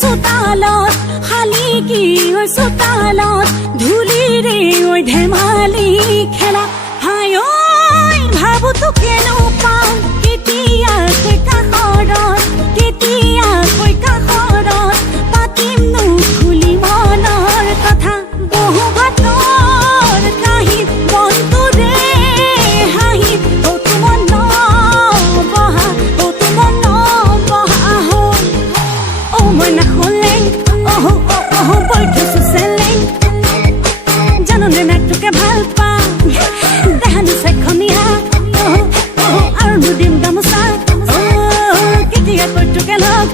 চোতালত শালিকি হৈ চোতালত ধূলিৰে ঐ ধেমালি খেলা হাই ঐ ভাবো তোকেনো পাওঁ কেতিয়াকৈ কাষৰত কেতিয়াকৈ কাষৰত পাতিমনো খুলি মনৰ কথা বহু বাটৰ কাহিত মনটোৰে হাঁহিত অতো মন বহা অতো মন বহা হ'ল অ মই নাখলে অহ অহ বৈঠছো চেলে জাননে না তোকে ভাল পাওঁ দেহানো চাইখনীয়া আৰু নুদিম গামোচা কেতিয়াকৈ তোকে লগ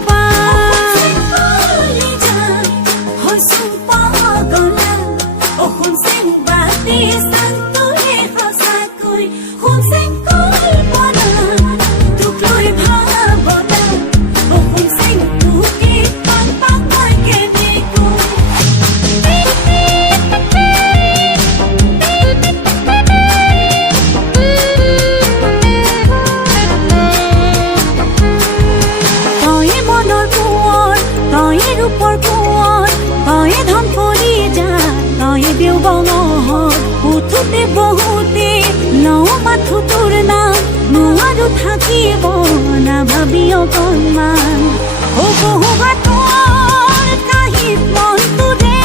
ৰূপৰ কোঁৱৰ তয়ে ধন কৰি যা তয়ে দেও বঙৰ উঠোতে বহুতে লওঁ মাথো তোৰ নাম নোৱাৰো থাকিব নাভাবি অকণমান অ বহু বাটৰ কাহিত মনটোৰে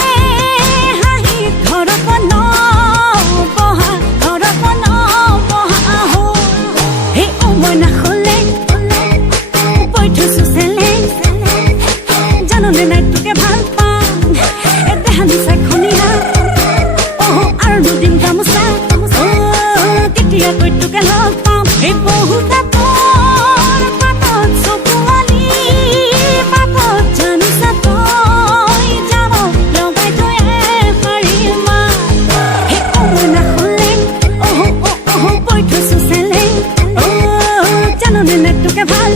হাঁহিত ঘৰত বহা হ'ল হে অ মই নাখলে বৈঠছো চেলে জাননে না তোকে ভাল পাওঁ দেহানো চাইখনীয়া আৰু নুদিম গামোচা কেতিয়াকৈ তোকে লগ পাম এই বহু পাতত চকুৱালি পাতত জানোচা তই যাব লগাই তই এশাৰী মাত হে অ মই নাখলে বৈঠছো চেলে জাননে না তোকে ভাল